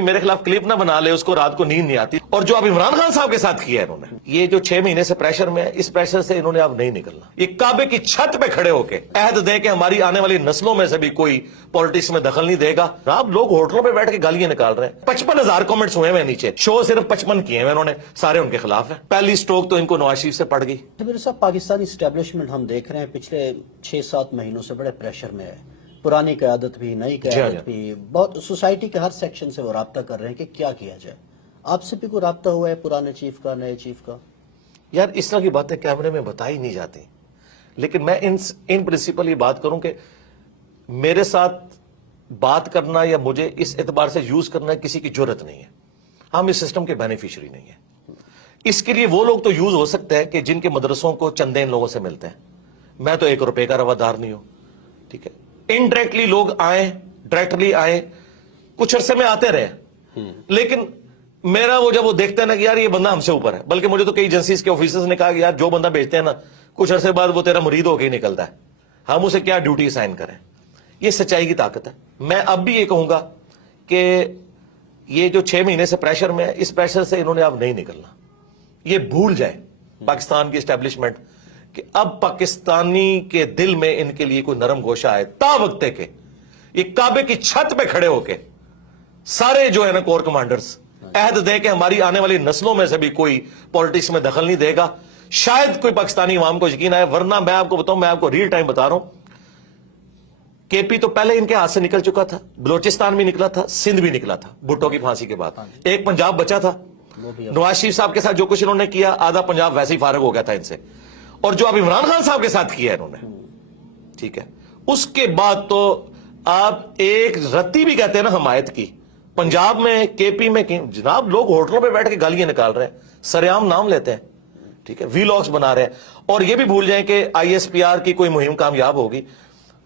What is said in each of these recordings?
میرے خلاف کلپ نہ بنا لے، اس کو رات کو نیند نہیں آتی. اور جو اب عمران خان صاحب کے ساتھ کیا ہے انہوں نے، یہ جو 6 مہینے سے پریشر میں ہے، اس پریشر سے انہوں نے اب نہیں نکلنا. یہ کعبے کی چھت پہ کھڑے ہو کے عہد دیں کہ ہماری آنے والی نسلوں میں سے بھی کوئی پالیٹکس میں دخل نہیں دے گا. اب لوگ ہوٹلوں پہ بیٹھ کے گالیاں نکال رہے ہیں. 55,000 کامنٹس ہوئے ہیں نیچے، شو صرف 55 کیے ہیں انہوں نے، سارے ان کے خلاف ہیں. پہلی سٹروک تو ان کو نواز شریف سے پڑ گئی. میرے صاحب، پاکستانی اسٹیبلشمنٹ ہم دیکھ رہے ہیں پچھلے 6-7 مہینوں سے بڑے پریشر میں ہے. پرانی قیادت بھی، نئی قیادت بھی، بہت سوسائٹی کے ہر سیکشن سے وہ رابطہ کر رہے ہیں کہ کیا کیا جائے. آپ سے بھی کوئی رابطہ ہوا ہے پرانے چیف کا، نئے چیف کا؟ یار اس طرح کی باتیں کیمرے میں بتائی نہیں جاتی، لیکن میں ان پرنسپل یہ بات کروں کہ میرے ساتھ بات کرنا یا مجھے اس اعتبار سے یوز کرنا کسی کی جرت نہیں ہے. ہم اس سسٹم کے بینیفیشری نہیں ہیں. اس کے لیے وہ لوگ تو یوز ہو سکتے ہیں کہ جن کے مدرسوں کو چندے ان لوگوں سے ملتے ہیں. میں تو 1 روپے کا روادار نہیں ہوں. ٹھیک ہے، انڈائریکٹلی لوگ آئیں، ڈائریکٹلی آئیں، کچھ عرصے میں آتے رہے، لیکن میرا وہ جب وہ دیکھتے ہیں نا کہ یار یہ بندہ ہم سے اوپر ہے، بلکہ مجھے تو کئی ایجنسیز کے آفیسرز نے کہا کہ یار جو بندہ بھیجتے ہیں نا، کچھ عرصے بعد وہ تیرا مرید ہو کے ہی نکلتا ہے، ہم اسے کیا ڈیوٹی اسائن کریں. یہ سچائی کی طاقت ہے. میں اب بھی یہ کہوں گا کہ یہ جو 6 مہینے سے پریشر میں ہے، اس پریشر سے انہوں نے اب نہیں نکلنا. یہ بھول جائے پاکستان کی اسٹیبلشمنٹ کہ اب پاکستانی کے دل میں ان کے لیے کوئی نرم گوشہ ہے. تا وقت ہے کہ یہ کعبے کی چھت پہ کھڑے ہو کے سارے جو ہے نا کور کمانڈرز عہد دیں کہ ہماری آنے والی نسلوں میں سے بھی کوئی پالیٹکس میں دخل نہیں دے گا. شاید کوئی پاکستانی عوام کو یقین آئے، ورنہ میں آپ کو بتاؤں، میں آپ کو ریل ٹائم بتا رہا ہوں، کے پی تو پہلے ان کے ہاتھ سے نکل چکا تھا، بلوچستان بھی نکلا تھا، سندھ بھی نکلا تھا بھٹو کی پھانسی کے بعد. ایک پنجاب بچا تھا. نواز شریف صاحب کے ساتھ جو کچھ انہوں نے کیا، آدھا پنجاب ویسے ہی فارغ ہو گیا تھا ان سے. اور جو اب عمران خان صاحب کے ساتھ کیا ہے انہوں نے، ٹھیک ہے، اس کے بعد تو آپ ایک رتی بھی کہتے ہیں نا حمایت کی، پنجاب میں، کے پی میں، جناب لوگ ہوٹلوں پہ بیٹھ کے گالیاں نکال رہے ہیں، سرعام نام لیتے ہیں، ٹھیک ہے، وی لاگز بنا رہے ہیں. اور یہ بھی بھول جائیں کہ آئی ایس پی آر کی کوئی مہم کامیاب ہوگی،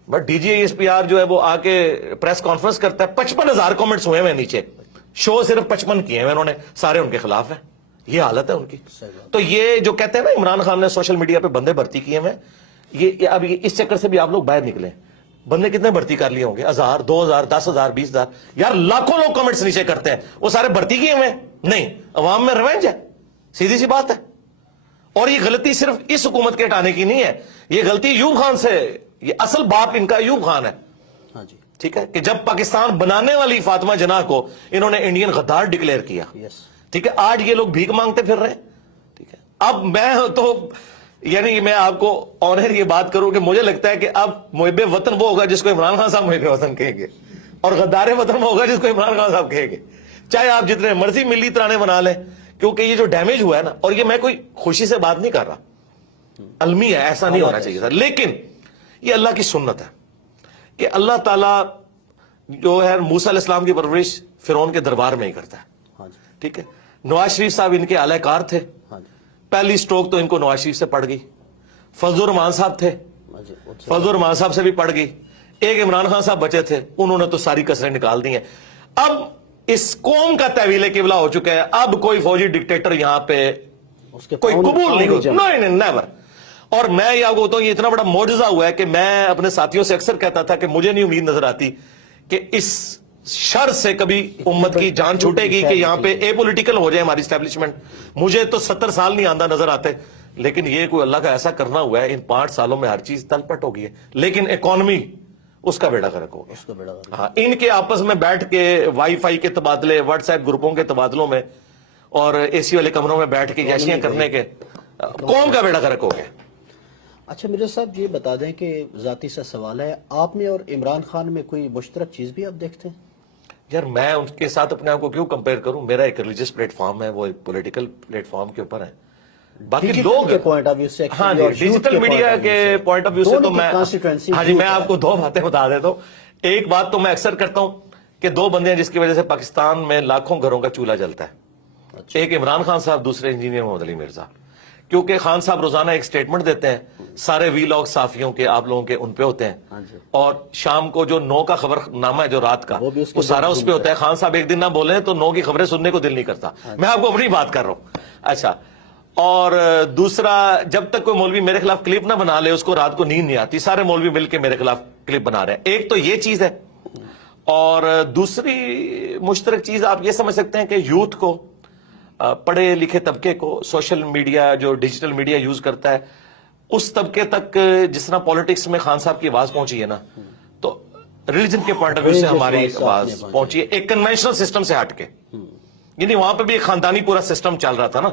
but D G I S P R جو ہے وہ آ کے پریس کانفرنس کرتا ہے. 55,000 کامنٹس ہوئے ہیں نیچے، شو صرف 55 کیے ہیں انہوں نے، سارے ان کے خلاف ہیں. یہ حالت ہے ان کی. تو یہ جو کہتے ہیں نا عمران خان نے سوشل میڈیا پہ بندے بھرتی کیے ہیں، یہ اب اس چکر سے بھی آپ لوگ باہر نکلیں. بندے کتنے بھرتی کر لیے ہوں گے؟ 1000، 2000، 10,000، 20,000. یار لاکھوں لوگ کمنٹس نیچے کرتے ہیں، وہ سارے بھرتی کیے ہوئے نہیں. عوام میں ریونج ہے، سیدھی سی بات ہے. اور یہ غلطی صرف اس حکومت کے ہٹانے کی نہیں ہے، یہ غلطی ایوب خان سے، یہ اصل باپ ان کا ایوب خان ہے. ٹھیک ہے، کہ جب پاکستان بنانے والی فاطمہ جناح کو انہوں نے انڈین غدار ڈکلیئر کیا، ٹھیک ہے، آج یہ لوگ بھیک مانگتے پھر رہے ہیں. ٹھیک ہے، اب میں تو یعنی میں آپ کو آنر یہ بات کروں کہ مجھے لگتا ہے کہ اب محب وطن وہ ہوگا جس کو عمران خان صاحب محب وطن کہیں گے، اور غدار وطن وہ ہوگا جس کو عمران خان صاحب کہیں گے. چاہے آپ جتنے مرضی ملی ترانے بنا لیں، کیونکہ یہ جو ڈیمیج ہوا ہے نا، اور یہ میں کوئی خوشی سے بات نہیں کر رہا، المی ہے، ایسا نہیں ہونا چاہیے تھا، لیکن یہ اللہ کی سنت ہے کہ اللہ تعالیٰ جو ہے موسیٰ علیہ السلام کی پرورش فرعون کے دربار میں ہی کرتا ہے. ٹھیک ہے، نواز شریف صاحب ان کے اعلی کار تھے، پہلی سٹروک تو ان کو نواز شریف سے پڑ گئی. فضل الرحمان صاحب تھے، فضل الرحمان صاحب سے بھی پڑ گئی. ایک عمران خان صاحب بچے تھے، انہوں نے تو ساری کسریں نکال دی ہیں. اب اس قوم کا تحویل قبلہ ہو چکا ہے. اب کوئی فوجی ڈکٹیٹر یہاں پہ کوئی قبول نہیں ہوگا، نہیں، نیور. اور میں یہ آپ کو بتاؤں، یہ اتنا بڑا معجزہ ہوا ہے کہ میں اپنے ساتھیوں سے اکثر کہتا تھا کہ مجھے نہیں امید نظر آتی کہ اس شر سے کبھی امت کی جان چھوٹے گی کہ یہاں پہ اے پولیٹیکل ہو جائے ہماری اسٹیبلشمنٹ. مجھے تو 70 سال نہیں آندہ نظر آتے، لیکن یہ کوئی اللہ کا ایسا کرنا ہوا ہے، ان 5 سالوں میں ہر چیز تل پٹ ہو گئی ہے. لیکن اکانومی اس کا بیڑا غرق ہو گیا. ہاں، ان کے آپس میں بیٹھ کے وائی فائی کے تبادلے، واٹس ایپ گروپوں کے تبادلوں میں، اور اے سی والے کمروں میں بیٹھ کے جیشیاں کرنے کے، قوم کا بیڑا غرق ہو گیا. اچھا مرزا صاحب، یہ بتا دیں کہ ذاتی سا سوال ہے، آپ میں اور عمران خان میں کوئی مشترک چیز بھی آپ دیکھتے ہیں؟ یار میں ان کے ساتھ اپنے آپ کو کیوں کمپیئر کروں؟ میرا ایک ریلیجس پلیٹ فارم ہے، وہ ایک پولیٹیکل پلیٹ فارم کے اوپر ہے. باقی لوگ ہاں جی، ڈیجیٹل میڈیا کے پوائنٹ آف ویو سے تو میں، ہاں جی، میں آپ کو 2 باتیں بتا دیتا ہوں. ایک بات تو میں اکثر کرتا ہوں کہ 2 بندے ہیں جس کی وجہ سے پاکستان میں لاکھوں گھروں کا چولہا جلتا ہے. ایک عمران خان صاحب، دوسرے انجینئر محمد علی مرزا. کیونکہ خان صاحب روزانہ ایک سٹیٹمنٹ دیتے ہیں، سارے وی لاگ صحافیوں کے، آپ لوگوں کے، ان پہ ہوتے ہیں، اور شام کو جو 9 کا خبر نامہ ہے جو رات کا، وہ سارا اس پہ ہوتا ہے. خان صاحب ایک دن نہ بولیں تو 9 کی خبریں سننے کو دل نہیں کرتا. میں آپ کو اپنی بات کر رہا ہوں. اچھا، اور دوسرا، جب تک کوئی مولوی میرے خلاف کلپ نہ بنا لے، اس کو رات کو نیند نہیں آتی. سارے مولوی مل کے میرے خلاف کلپ بنا رہے ہیں. ایک تو یہ چیز ہے، اور دوسری مشترک چیز آپ یہ سمجھ سکتے ہیں کہ یوتھ کو، پڑھے لکھے طبقے کو، سوشل میڈیا جو ڈیجیٹل میڈیا یوز کرتا ہے اس طبقے تک جس طرح پالیٹکس میں خان صاحب کی آواز پہنچی ہے نا، تو ریلیجن کے پوائنٹ آف ویو سے ہماری آواز پہنچی ہے ایک کنونشنل سسٹم سے ہٹ کے. یعنی وہاں پہ بھی ایک خاندانی پورا سسٹم چل رہا تھا نا،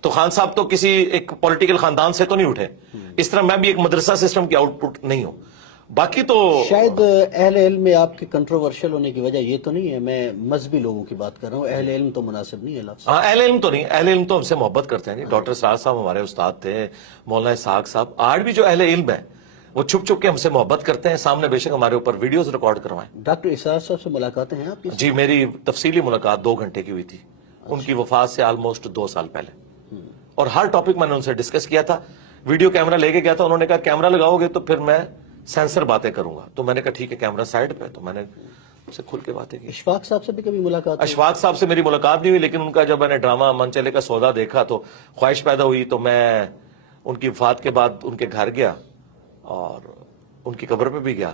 تو خان صاحب تو کسی ایک پولیٹیکل خاندان سے تو نہیں اٹھے، اس طرح میں بھی ایک مدرسہ سسٹم کی آؤٹ پٹ نہیں ہوں. باقی تو شاید اہل علم میں آپ کے کنٹروورشل ہونے کی وجہ یہ تو نہیں ہے، میں مذہبی لوگوں کی بات کر رہا ہوں، اہل علم تو مناسب نہیں ہے لفظ. ہاں اہل علم تو نہیں، اہل علم تو ہم سے محبت کرتے ہیں جی. ڈاکٹر سراج صاحب ہمارے استاد تھے، مولانا اسحاق صاحب، آج بھی جو اہل علم ہیں وہ چھپ چھپ کے ہم سے محبت کرتے ہیں، سامنے بے شک ہمارے اوپر ویڈیوز ریکارڈ کروائیں. ڈاکٹر اسحاق صاحب سے ملاقاتیں ہیں آپ کی؟ جی میری تفصیلی ملاقات 2 گھنٹے کی ہوئی تھی، ان کی وفات سے آلموسٹ 2 سال پہلے، اور ہر ٹاپک میں نے ان سے ڈسکس کیا تھا. ویڈیو کیمرہ لے کے گیا تھا، انہوں نے کہا کیمرہ لگاؤ گے تو پھر میں سینسر باتیں کروں گا، تو میں نے کہا ٹھیک ہے کیمرہ سائڈ پہ، تو میں نے ان سے کھل کے باتیں کی. اشفاق صاحب سے بھی کبھی ملاقات ہوئی؟ اشفاق صاحب سے میری ملاقات نہیں ہوئی، لیکن ان کا جب میں نے ڈرامہ من چلے کا سودا دیکھا تو خواہش پیدا ہوئی، تو میں ان کی وفات کے بعد ان کے گھر گیا اور ان کی قبر پہ بھی گیا.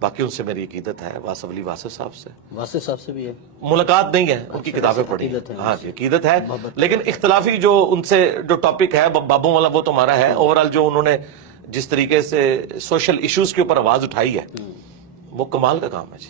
باقی ان سے میری عقیدت ہے. واصف علی واصف صاحب سے، واصف صاحب سے بھی ہے ملاقات نہیں ہے، ان کی کتابیں پڑھی ہیں. عقیدت ہے. ہاں جی عقیدت ہے، لیکن اختلافی جو ان سے جو ٹاپک ہے بابوں والا وہ تو ہمارا ہے. اوورال جو انہوں نے جس طریقے سے سوشل ایشوز کے اوپر آواز اٹھائی ہے وہ کمال کا کام ہے جی.